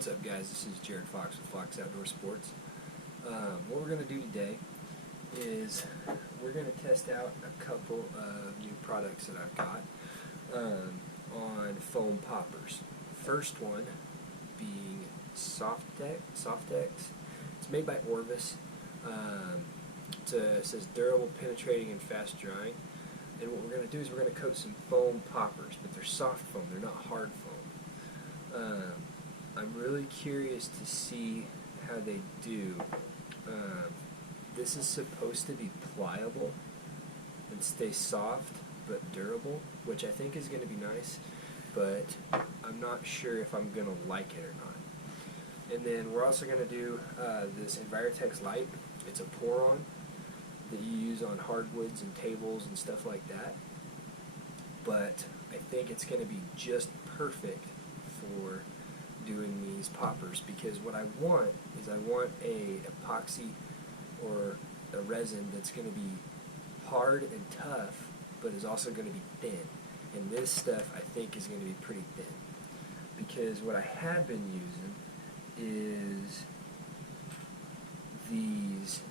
What's up, guys? This is Jared Fox with Fox Outdoor Sports. What we're going to do today is we're going to test out a couple of new products that I've got on foam poppers. First one being Softex. It's made by Orvis. It says durable, penetrating, and fast drying. And what we're going to do is we're going to coat some foam poppers, but they're soft foam, they're not hard foam. I'm really curious to see how they do. This is supposed to be pliable and stay soft but durable, which I think is going to be nice, but I'm not sure if I'm going to like it or not. And then we're also going to do this Envirotex Light. It's a pour-on that you use on hardwoods and tables and stuff like that, but I think it's going to be just perfect for doing these poppers, because what I want is I want a epoxy or a resin that's going to be hard and tough, but is also going to be thin. And this stuff I think is going to be pretty thin, because what I had been using is these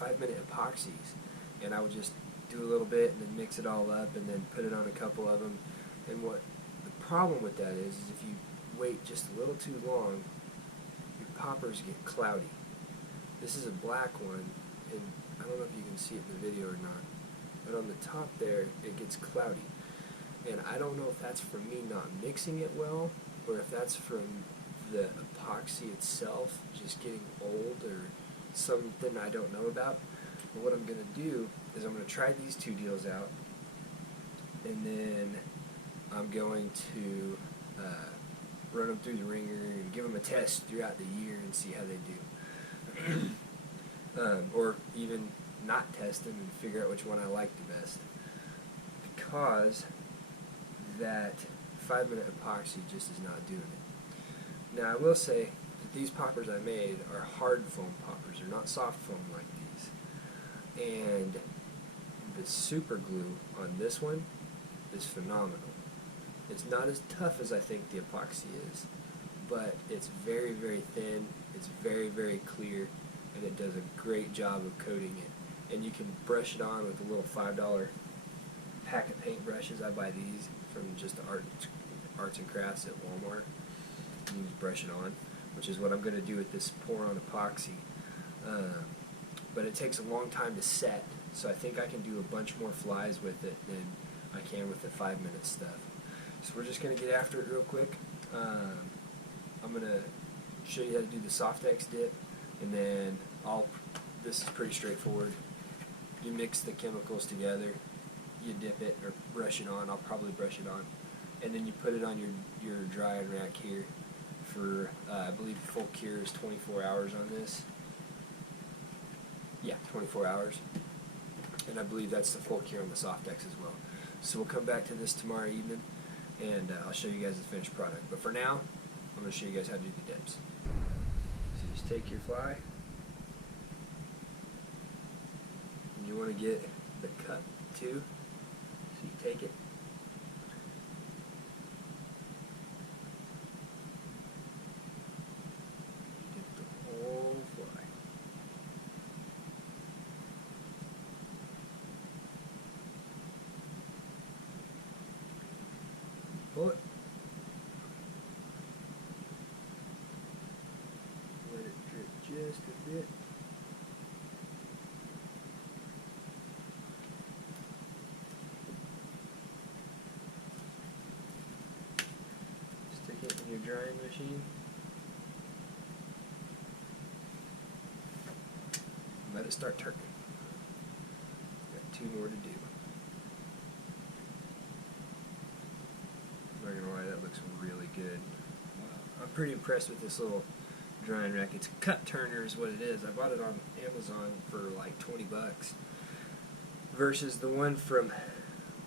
5-minute epoxies, and I would just do a little bit and then mix it all up and then put it on a couple of them. And what the problem with that is if you wait just a little too long, your poppers get cloudy. This is a black one, and I don't know if you can see it in the video or not, but on the top there it gets cloudy. And I don't know if that's from me not mixing it well, or if that's from the epoxy itself just getting old or something I don't know about. But what I'm going to do is I'm going to try these two deals out, and then I'm going to run them through the ringer and give them a test throughout the year and see how they do. Or even not test them and figure out which one I like the best. Because that 5-minute epoxy just is not doing it. Now I will say that these poppers I made are hard foam poppers. They're not soft foam like these. And the super glue on this one is phenomenal. It's not as tough as I think the epoxy is, but it's very, very thin, it's very, very clear, and it does a great job of coating it. And you can brush it on with a little $5 pack of paint brushes. I buy these from just Arts and Crafts at Walmart. You just brush it on, which is what I'm going to do with this pour-on epoxy. But it takes a long time to set, so I think I can do a bunch more flies with it than I can with the 5-minute stuff. So we're just going to get after it real quick. I'm going to show you how to do the Softex dip, and then this is pretty straightforward. You mix the chemicals together, you dip it or brush it on. I'll probably brush it on, and then you put it on your drying rack here for I believe full cure is 24 hours on this. Yeah, 24 hours, and I believe that's the full cure on the Softex as well. So we'll come back to this tomorrow evening, and I'll show you guys the finished product. But for now, I'm going to show you guys how to do the dips. So just take your fly, and you want to get the cut too. So you take it, you dip the whole fly. Pull it. Let it drip just a bit. Stick it in your drying machine. Let it start turning. Got 2 more to do. I'm not gonna lie, that looks really good. Wow. I'm pretty impressed with this little drying rack. It's a cut turner is what it is. I bought it on Amazon for like 20 bucks versus the one from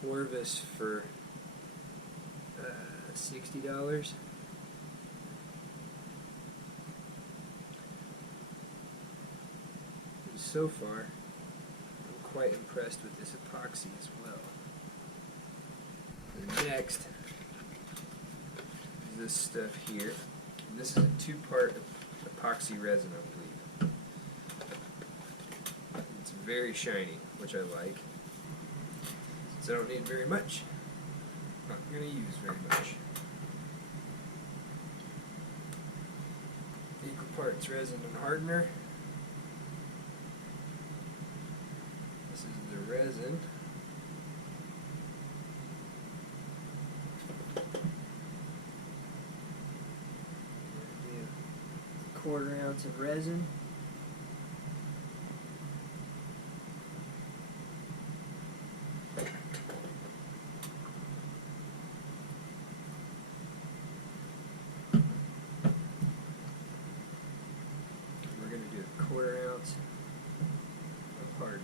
Orvis for $60. And so far, I'm quite impressed with this epoxy as well. And next this stuff here. This is a 2-part epoxy resin, I believe. It's very shiny, which I like. Since I don't need very much, I'm not going to use very much. Equal parts resin and hardener. This is the resin. Quarter ounce of resin. We're going to do a quarter ounce of hardener.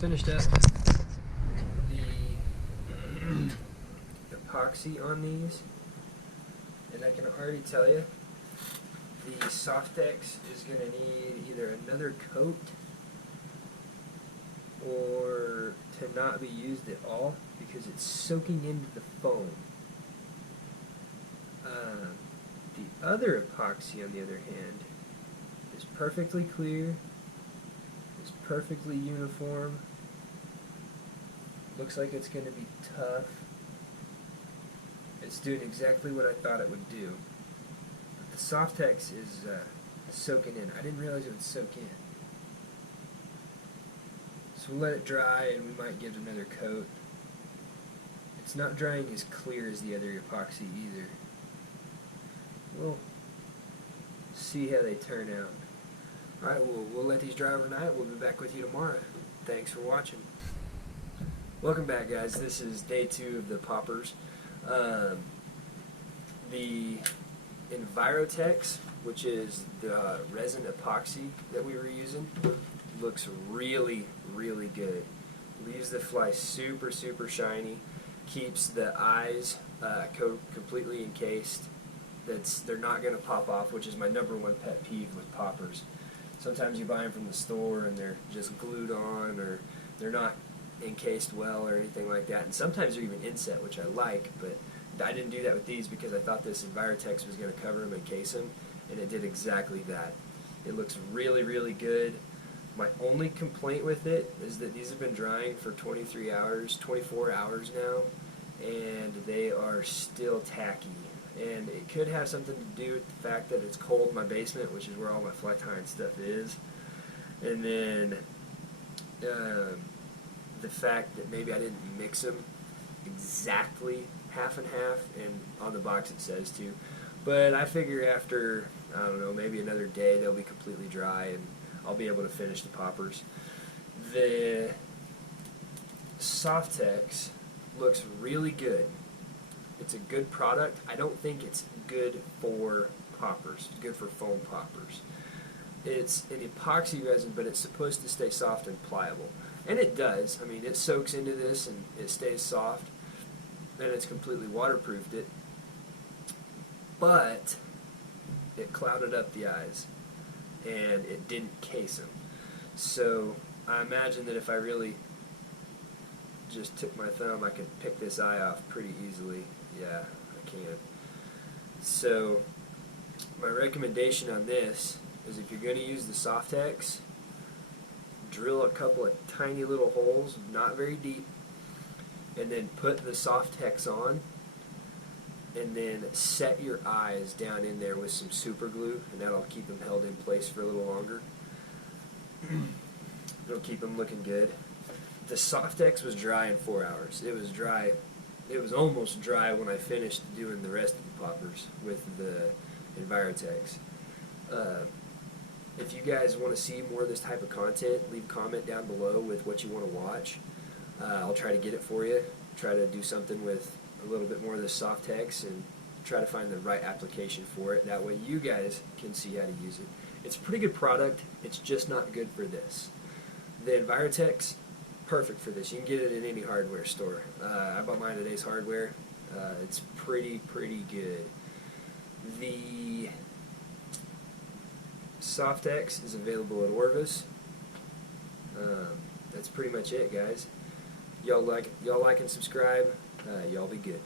Finished up the epoxy on these, and I can already tell you the Softex is going to need either another coat or to not be used at all because it's soaking into the foam. The other epoxy, on the other hand, is perfectly clear, is perfectly uniform. Looks like it's going to be tough. It's doing exactly what I thought it would do. But the Softex is soaking in. I didn't realize it would soak in. So we'll let it dry and we might give it another coat. It's not drying as clear as the other epoxy either. We'll see how they turn out. Alright, we'll let these dry overnight. We'll be back with you tomorrow. Thanks for watching. Welcome back, guys. This is day 2 of the poppers. The Envirotex, which is the resin epoxy that we were using, looks really, really good. Leaves the fly super, super shiny. Keeps the eyes completely encased. They're not going to pop off, which is my #1 pet peeve with poppers. Sometimes you buy them from the store and they're just glued on, or they're not encased well or anything like that, and sometimes they're even inset, which I like, but I didn't do that with these because I thought this Envirotex was going to cover them and encase them, and it did exactly that. It looks really, really good. My only complaint with it is that these have been drying for 24 hours now, and they are still tacky. And it could have something to do with the fact that it's cold in my basement, which is where all my fly tying stuff is, and then the fact that maybe I didn't mix them exactly half and half, and on the box it says to. But I figure after, I don't know, maybe another day they'll be completely dry and I'll be able to finish the poppers. The Softex looks really good. It's a good product. I don't think it's good for poppers, good for foam poppers. It's an epoxy resin, but it's supposed to stay soft and pliable. And it does. I mean, it soaks into this and it stays soft, and it's completely waterproofed it. But it clouded up the eyes, and it didn't case them. So I imagine that if I really just took my thumb, I could pick this eye off pretty easily. Yeah, I can. So my recommendation on this is, if you're going to use the Softex, drill a couple of tiny little holes, not very deep, and then put the Softex on, and then set your eyes down in there with some super glue, and that'll keep them held in place for a little longer. It'll keep them looking good. The Softex was dry in 4 hours. It was dry. It was almost dry when I finished doing the rest of the poppers with the Envirotex. If you guys want to see more of this type of content, leave a comment down below with what you want to watch. I'll try to get it for you. Try to do something with a little bit more of this Softex and try to find the right application for it. That way you guys can see how to use it. It's a pretty good product. It's just not good for this. The Envirotex, perfect for this. You can get it at any hardware store. I bought mine at Ace Hardware. It's pretty good. The Softex is available at Orvis. That's pretty much it, guys. Y'all like and subscribe. Y'all be good.